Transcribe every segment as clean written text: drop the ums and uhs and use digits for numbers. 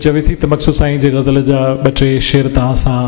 चवे थी त मक़सूद साईं जे गज़ल जा ॿ टे शेर तव्हां सां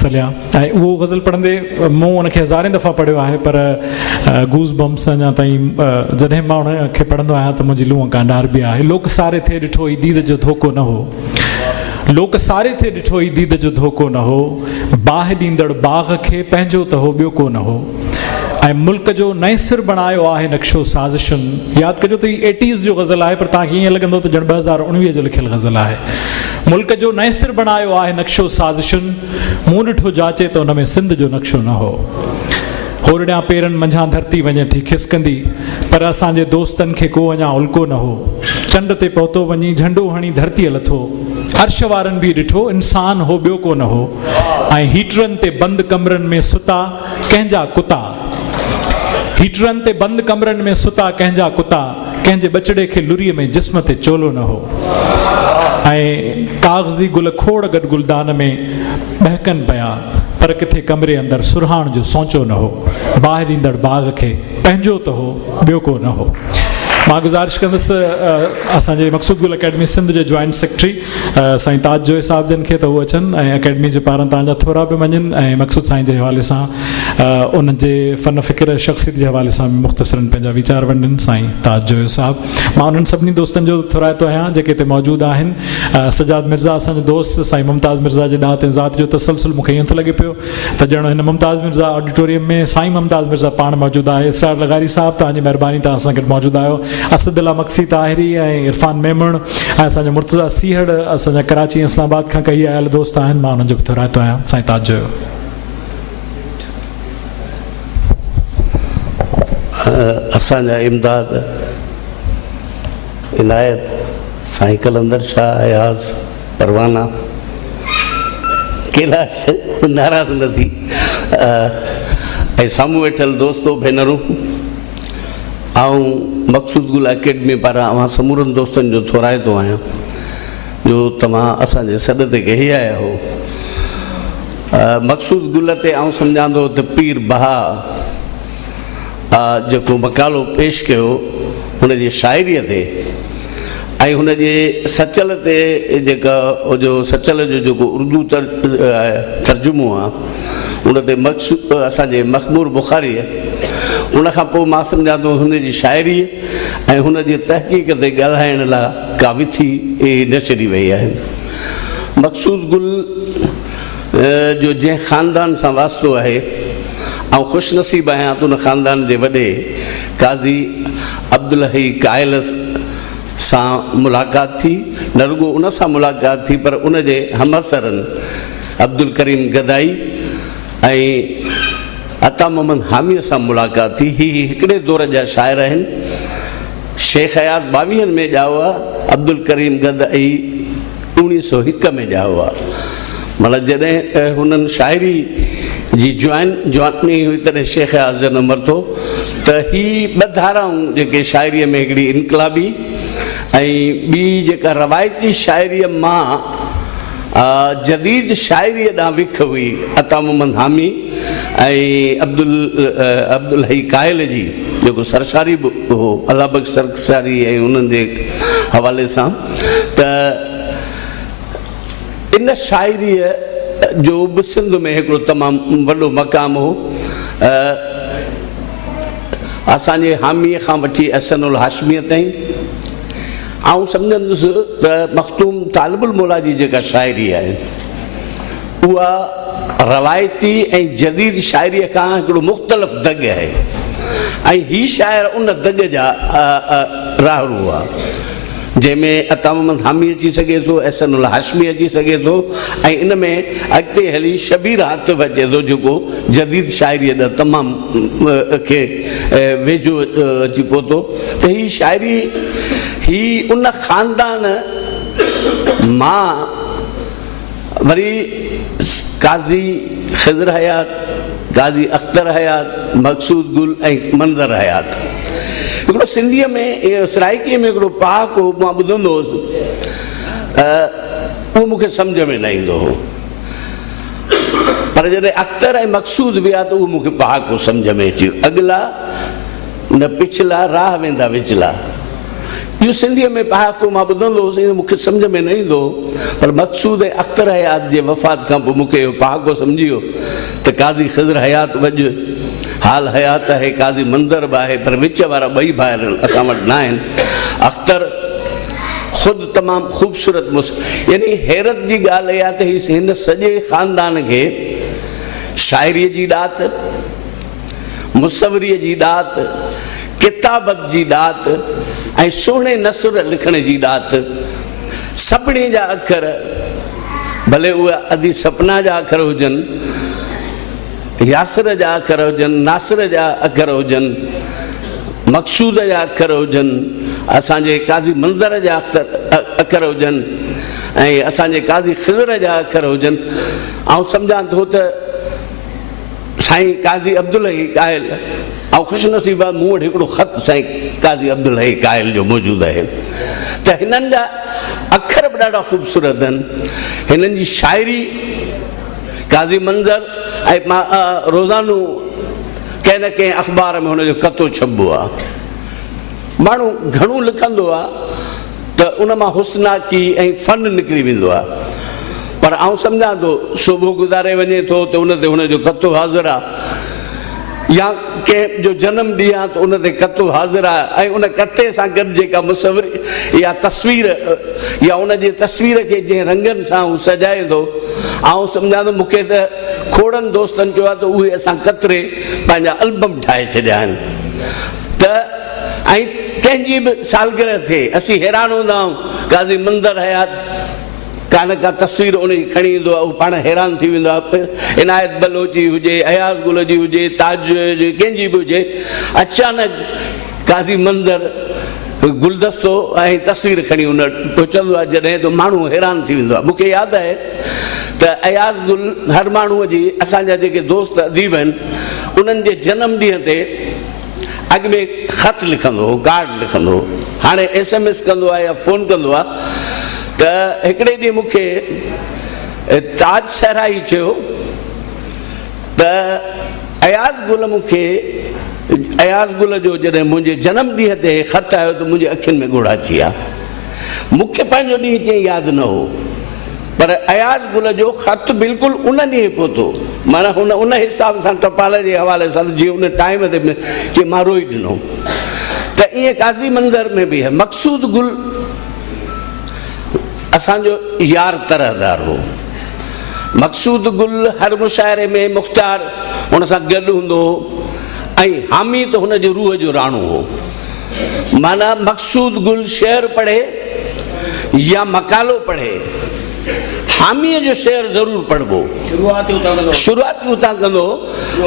सलिया ऐं उहो गज़ल पढ़ंदे मूं उनखे हज़ारे दफ़ा पढ़ियो आहे पर गूज़ बम्स अञा ताईं जॾहिं मां उनखे पढ़ंदो आहियां त मुंहिंजी लूंहं कांडार बि आहे। लोक सारे थे ॾिठो ई दीद जो धोखो न हो, लोक सारे थे ॾिठो ई दीद जो धोखो न हो, बाहि ॾींदड़ बाग़ खे पंहिंजो त हो ॿियो को न हो, ऐं मुल्क जो नए सिर बणायो आहे नक्शो साज़िशुनि। यादि कजो त हीअ 80s जो गज़ल आहे पर तव्हांखे ईअं लॻंदो त ॼण 2019 जो लिखियलु गज़ल आहे। मुल्क जो नए सिर बणायो आहे नक्शो साज़िशुनि, मूं ॾिठो जाचे त हुन में सिंध जो नक्शो न हो। होरड़ियां पेरनि मंझां धरती वञे थी खिसकंदी, पर असांजे दोस्तनि खे को अञा उल्को न हो। चंड ते पहुतो वञी झंडो हणी धरतीअ लथो, अर्श वारनि बि ॾिठो इंसान हो ॿियो को न हो, ऐं हीटरनि ते बंदि कमरनि में सुता कंहिंजा कुता, हीटरनि ते बंदि कमरनि में सुता कंहिंजा कुता, कंहिंजे बचड़े खे लुरीअ में जिस्म ते चोलो न हो, ऐं कागज़ी गुल खोड़ गॾु गुलदान में बहकनि पिया, पर किथे कमरे अंदरि सुरहाण जो सोचो न हो, बाहि ॾींदड़ बाग़ खे पंहिंजो त हो ॿियो को न हो। मां गुज़ारिश कंदुसि असांजे मक़सूद गुल अकेडमी सिंध जे जॉइंट सेक्रेटरी साईं ताज जोए साहिब जन खे त उहे अचनि ऐं अकेडमी जे पारां तव्हांजा थोरा बि मञनि ऐं मक़सूद साईं जे हवाले सां उन्हनि जे फ़न फ़िक्र शख़्सियत जे हवाले सां मुख़्तसरनि पंहिंजा वीचार वंडनि। साईं ताज जोए साहिबु, मां उन्हनि सभिनी दोस्तनि जो थोराइतो आहियां जेके हिते मौजूदु आहिनि। सजाद मिर्ज़ा असांजो दोस्त, साईं मुमताज़ मिर्ज़ा जे ॾात ऐं ज़ात जो तसलसल मूंखे ईअं थो लॻे पियो त ॼण हिन मुमताज़ मिर्ज़ा ऑडिटोरियम में साईं मुमताज़ मिर्ज़ा पाण मौजूदु आहे। इसरार लगारी साहिबु, तव्हांजी महिरबानी तव्हां असां गॾु मौजूदु आहियो। असदुल्ला मक्सी ताहिरी ऐं इरफान मेमण ऐं असांजा मुर्तज़ा सीहड़ असांजा कराची इस्लामाबाद खां कई आयल दोस्त आहिनि, मां उन्हनि जो बि थोराइतो आहियां। साईं ताज जो असांजा इमदाद इनायत साईं कलंदर शाह अयाज़ परवाना कैलाश नाराज़ न थी, ऐं साम्हूं वेठल दोस्तो भेनरूं, ऐं मक़सूद गुल अकेडमी पारां अवां समूरनि दोस्तनि जो थोराइतो आहियां जो तव्हां असांजे सॾ ते कही आया हो। मक़सूद गुल ते आउं सम्झां थो त पीर बहा जेको मकालो पेश कयो हुनजी शाइरीअ ते ऐं हुनजे सचल ते जेका जो सचल जो जेको उर्दू तर्जुमो आहे उन ते मक़सूद असांजे मखमूर बुखारीअ, उनखां पोइ मां सम्झां थो हुनजी शाइरी ऐं हुनजी तहक़ीक़ ते ॻाल्हाइण लाइ का विथी न छॾी वई आहे। मक़सूद गुल जो जंहिं ख़ानदान सां वास्तो आहे ऐं ख़ुशनसीब आहियां त उन ख़ानदान जे वॾे काज़ी अब्दुल हई कायल सां मुलाक़ात थी, न रुॻो उन सां मुलाक़ात थी पर उनजे हमअसरनि अब्दुल करीम गदाई ऐं अता मोहम्मद हामीअ सां मुलाक़ात थी। ही हिकिड़े दौर जा शाइर आहिनि। शेख अयाज़ 22 में ॼाओ आहे, अब्दुल करीम गदाई 1901 में ॼाओ आहे। मतिलबु जॾहिं हुननि शाइरी जी जवानी हुई तॾहिं शेख अयाज़ जनम वरितो त ही ॿ धाराऊं जेके शाइरीअ में हिकिड़ी इनकलाबी ऐं ॿी जेका रवायती शाइरीअ मां जदीद शाइरीअ ॾांहुं विख हुई अता मोहम्मद हामी ऐं अब्दुल हई कायल जी जेको सरशारी बि हो अल्लाह बख़्श सरशारी ऐं उन्हनि जे हवाले सां, त इन शाइरीअ जो बि सिंध में हिकिड़ो तमामु वॾो मक़ाम हो। असांजे हामीअ खां वठी अहसनुल हाशमीअ ताईं आउं सम्झंदुसि त मख़तूम तालिबुल मौला जी जेका शाइरी आहे उहा रवायती ऐं जदीद शाइरीअ खां हिकिड़ो मुख़्तलिफ़ दग आहे ऐं ही शाइर उन दग जा राहरू आहे जंहिंमें अता मोहम्मद हामी अची सघे थो, अहसनुल हाशमी अची सघे थो ऐं इन में अॻिते हली शबीर आतिफ़ अचे थो जेको जदीद शाइरीअ ॾांहुं तमामु खे वेझो अची पहुतो। त ही शाइरी ही उन ख़ानदान मां वरी काज़ी ख़िज़र हयात, काज़ी अख़्तर हयात, मक़सूद गुल ऐं मंज़र हयात। हिकिड़ो सिंधीअ में सराइकीअ में हिकिड़ो पहाक हो, मां ॿुधंदो हुउसि, उहो मूंखे सम्झ में न ईंदो हो, पर जॾहिं अख़्तर ऐं मक़सूद विया त उहो मूंखे पहाको सम्झ में अची वियो। अॻिला न पिछला राह वेंदा विचला, इहो सिंधीअ में पहाको मां ॿुधंदो हुउसि, मूंखे सम्झ में न ईंदो, पर मक़सूद अख़्तर हयात जे वफ़ात खां पोइ मूंखे इहो पहाको सम्झी वियो त काज़ी ख़िज़र हयात वॼु हाल हयात आहे, काज़ी मंदर बि आहे, पर विच वारा ॿई भाइर असां वटि न आहिनि। अख़्तर ख़ुदि तमामु ख़ूबसूरत यानी हैरत जी ॻाल्हि इहा त हिन सॼे ख़ानदान खे शाइरीअ जी ॾात, मुसवरीअ जी ॾात, किताबत जी ॾात ऐं सुहिणे नसुर लिखण जी ॾात, सभिनी जा अखर, भले उहे अदी सपना जा अखर हुजनि, यासिर जा अखर हुजनि, नासिर जा अखर हुजनि, मक़सूद जा अखर हुजनि, असांजे काज़ी मंज़र जा अखर हुजनि ऐं असांजे काज़ी ख़िज़र जा अखर हुजनि। ऐं सम्झां थो त साईं काज़ी अब्दुल हई कायल, ऐं ख़ुशनसीब आहे मूं वटि हिकिड़ो ख़त साईं काज़ी अब्दुल हई कायल जो मौजूदु आहे, त हिननि जा अखर बि ॾाढा ख़ूबसूरत आहिनि। हिननि जी शाइरी, काज़ी मंज़र ऐं मां रोज़ानो कंहिं न कंहिं अख़बार में हुनजो कतो छपबो आहे। माण्हू घणो लिखंदो आहे त उन मां हुस्नाकी ऐं फ़न निकिरी वेंदो आहे, पर आउं सम्झां थो सुबुह गुज़ारे वञे थो त उन ते हुनजो कतो हाज़िर आहे, या कंहिं जो जनम ॾींहुं आहे त उन ते कतो हाज़िर आहे, ऐं उन कते सां गॾु जेका मुसवरी या तस्वीर या उन जे तस्वीर खे जंहिं रंगनि सां हू सजाए थो, आउं सम्झां थो मूंखे त खोड़नि दोस्तनि चयो आहे त उहे असां कतरे पंहिंजा एल्बम ठाहे छॾिया आहिनि। त ऐं कंहिंजी बि सालगिरह थिए असीं हैरान हूंदा आहियूं, काज़ी मंज़र हयात का न का तस्वीर उन जी खणी ईंदो आहे, उहो पाण हैरान थी वेंदो आहे। इनायत बलोची हुजे, अयाज़ गुल जी हुजे, ताज हुजे, कंहिंजी बि हुजे, अचानक काज़ी मंज़र गुलदस्तो ऐं तस्वीर खणी उन पहुचंदो आहे जॾहिं त माण्हू हैरान थी वेंदो आहे। मूंखे यादि आहे त अयाज़ गुल हर माण्हूअ जी, असांजा जेके दोस्त अदीब आहिनि उन्हनि जे जनम ॾींहं ते अॻु में ख़त लिखंदो हो, कार्ड लिखंदो हो, हाणे SMS कंदो आहे या फ़ोन कंदो आहे। त हिकिड़े ॾींहुं मूंखे ताज सहराई चयो त अयाज़ गुल मूंखे, अयाज़ गुल जो जॾहिं मुंहिंजे जनम ॾींहं ते ख़त आयो त मुंहिंजे अखियुनि में ॻोढ़ा अची विया। मूंखे पंहिंजो ॾींहुं कीअं यादि न हो, पर अयाज़ गुल जो ख़त बिल्कुलु उन ॾींहुं पहुतो, माना हुन उन हिसाब सां टपाल जे हवाले सां जीअं उन टाइम ते कि मां रोई ॾिनो। त ईअं काज़ी मंज़र में बि मक़सूद गुल असांजो यार तरहदार हो। मक़सूद गुल हर मुशाइरे में मुख़्तार हुन सां गॾु हूंदो हो, ऐं हामी त हुनजे रूह जो राणो हो। माना मक़सूद गुल शेर पढ़े या मकालो पढ़े, हामीअ जो शेर ज़रूरु पढ़बो, शुरूआती उतां कंदो।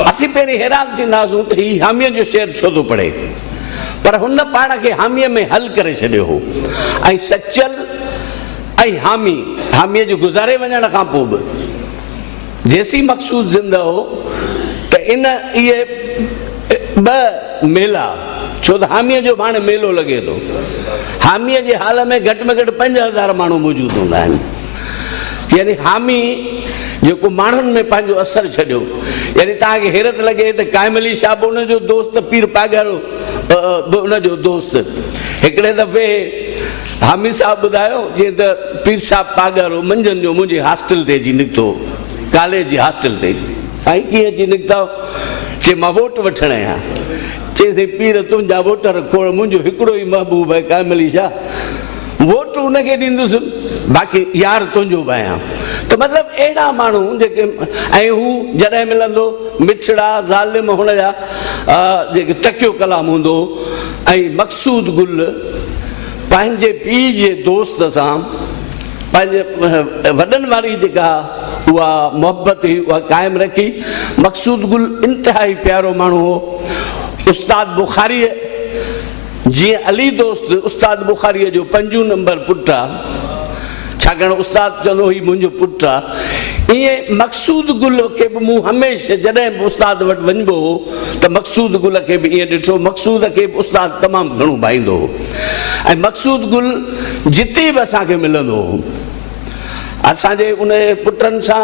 असीं पहिरीं हैरान थींदासीं त हीउ हामीअ जो शेर छो थो पढ़े, पर हुन पाण खे हामीअ में हल करे छॾियो हो। ऐं सचल ऐं हामीअ जो गुज़ारे वञण खां पोइ बि जेसी मक़सूद ज़िंदा हो त इन इहे ॿ मेला, छो त हामीअ जो हाणे मेलो लॻे थो, हामीअ जे हाल में घटि में घटि 5000 माण्हू मौजूदु हूंदा आहिनि। यानी हामी जेको माण्हुनि में पंहिंजो असरु छॾियो, यानी तव्हांखे हैरत लॻे त काइम अली शाह बि उनजो दोस्त, पीर पागारो उनजो दोस्त। हिकिड़े दफ़े हामी साहब ॿुधायो जीअं त पीर साहब पागारो मंझंदि जो मुंहिंजे हॉस्टल ते अची निकितो, कॉलेज जी हॉस्टल ते। साईं कीअं अची निकिता, चई मां वोट वठण आहियां। चईं पीर तुंहिंजा वोटर खोड़, मुंहिंजो हिकिड़ो ई महबूब आहे काइम अली शाह, वोट उनखे ॾींदुसि, बाक़ी यार तुंहिंजो बि आहियां। त मतिलबु अहिड़ा माण्हू जेके, ऐं हू जॾहिं मिलंदो मिठड़ा ज़ालिम हुनजा जेके तकियो कलाम हूंदो। ऐं मक़सूद गुल पंहिंजे पीउ जे दोस्त सां पंहिंजे वॾनि वारी जेका उहा मोहबत हुई उहा क़ाइमु रखी। मक़सूद गुल इंतिहाई प्यारो माण्हू हो। उस्ताद बुखारीअ जीअं अली दोस्त उस्ताद बुखारीअ जो 5 नंबर पुटु आहे, छाकाणि उस्ताद चवंदो ही मुंहिंजो पुटु आहे। ईअं मक़सूद गुल खे बि मूं हमेशह जॾहिं बि उस्ताद वटि वञिबो हो त मक़सूद गुल खे बि ईअं ॾिठो, मक़सूद खे बि उस्ताद तमामु घणो भाईंदो हो। ऐं मक़सूद गुल जिते बि असांखे मिलंदो हो, असांजे उन पुटनि सां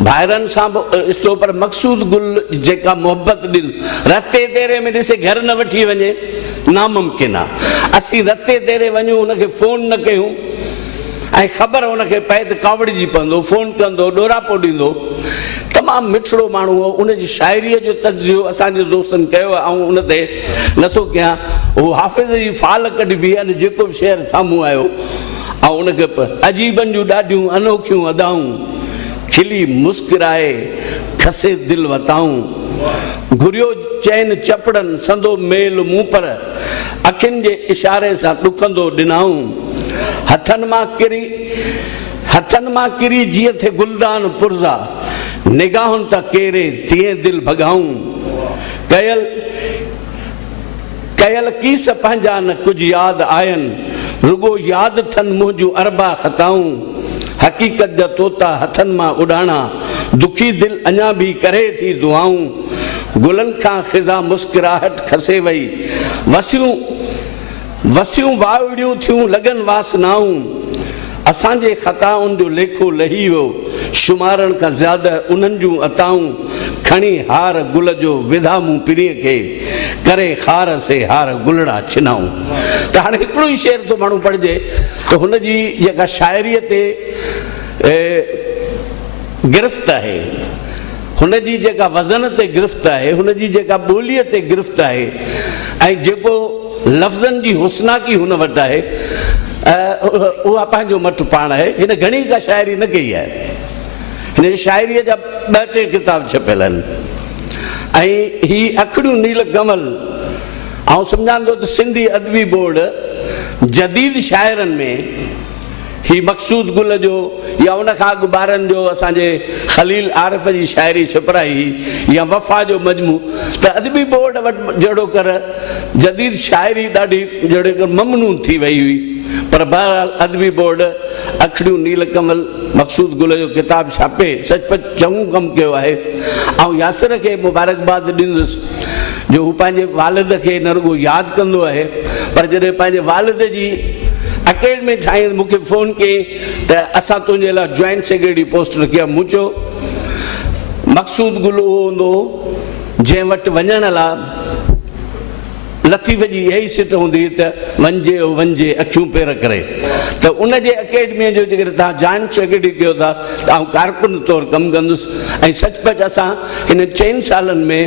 भाइरनि सां बि ॾिसो पर मक़सूद गुल जेका मोहबत ॾिन रते तेरे में ॾिसे घर न वठी वञे नामुमकिन आहे। असीं रते तेरे वञूं हुनखे फ़ोन न कयूं ऐं ख़बर हुनखे पए त कावड़िजी पवंदो, फ़ोन कंदो, ॾोरापो ॾींदो। तमामु मिठड़ो माण्हू हो। उनजी शाइरीअ जो तजियो असांजे दोस्तनि कयो आहे ऐं उन ते नथो कयां। उहो हाफ़िज़ जी फाल कढिबी आहे, जेको बि शेर साम्हूं आयो ऐं उनखे अजीबनि जूं ॾाढियूं अनोखियूं अदाऊं खिली मुस्कुराए खसे दिलि वताऊं घुरियो चैन चपड़नि संदो मेल मूं पर अखियुनि जे इशारे सां ॾुकंदो ॾिनाऊं हथनि मां किरी जीअं थे गुलदान पुरज़ा निगाहुनि त केरे तीअं दिलि भॻाऊं कयल कीस पंहिंजा न कुझु यादि आयनि रुगो यादि थनि मुंहिंजूं अरबा ख़ताऊं हक़ीक़त जा तोता हथनि मां उॾाणा दुखी दिलि अञा बि करे थी दुआऊं गुलनि खां ख़िज़ा मुस्कुराहट खसे वई वसियूं वावड़ियूं थियूं लॻनि वासनाऊं असांजे ख़ताउनि जो लेखो लही वियो शुमारनि खां ज़्यादा उन्हनि जूं अताऊं खणी हार गुल जो विधा मूं पीढ़ीअ खे करे खार से हार गुलड़ा छिनाऊं। त हाणे हिकिड़ो ई शेर थो माण्हू पढ़िजे त हुनजी जेका शाइरीअ ते गिरफ़्त आहे, हुनजी जेका वज़न ते गिरफ़्त आहे, हुनजी जेका ॿोलीअ ते गिरफ़्त आहे ऐं जेको लफ़्ज़नि जी हुस्नाकी हुन वटि आहे उहा पंहिंजो मटु पाण आहे। हिन घणी का शाइरी न कई आहे। हिन शाइरीअ जा 2-3 किताब छपियल आहिनि ऐं ही अखड़ियूं नील कमल ऐं सम्झां थो त सिंधी अदबी बोर्ड जदीद शाइरनि में ही मक़सूद गुल जो या उन खां अॻु ॿारनि जो असांजे ख़लील आरिफ़ जी शाइरी छपराई या वफ़ा जो मजमू त अदबी बोर्ड वटि जहिड़ो कर जदीद शाइरी ॾाढी जहिड़ो कर ममनू थी वई हुई। पर बहरहाल अदबी बोर्ड अखड़ियूं नील कमल मक़सूद गुल जो किताब छापे सचपच चङो कमु कयो आहे ऐं यासिर खे मुबारकबाद ॾींदुसि जो हू पंहिंजे वालिद खे न रुगो यादि कंदो आहे पर जॾहिं पंहिंजे वालिद जी अकेडमी ठाही मूंखे फ़ोन कयईं त असां तुंहिंजे लाइ जॉइंट सेक्रेटरी पोस्ट रखी आहे। मूं चयो मक़सूद गुल उहो हूंदो जंहिं वटि वञण लाइ लतीफ़ जी इहा ई सिट हूंदी त वञिजे अखियूं पेर करे। त उनजे अकेडमीअ जो जेकर तव्हां जॉइंट सेक्रेटरी कयो था त आउं कारकुन तौरु कमु कंदुसि ऐं सचपच असां हिन 4 सालनि में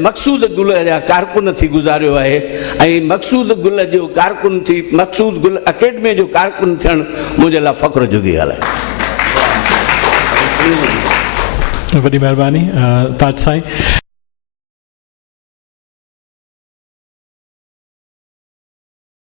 मक़सूद गुल जा कारकुन थी गुज़ारियो आहे ऐं मक़सूद गुल जो कारकुन थी मक़सूद गुल अकेडमीअ जो कारकुन थियणु मुंहिंजे लाइ फ़ख्रु जोगी ॻाल्हि आहे। वॾी महिरबानी ताज साईं।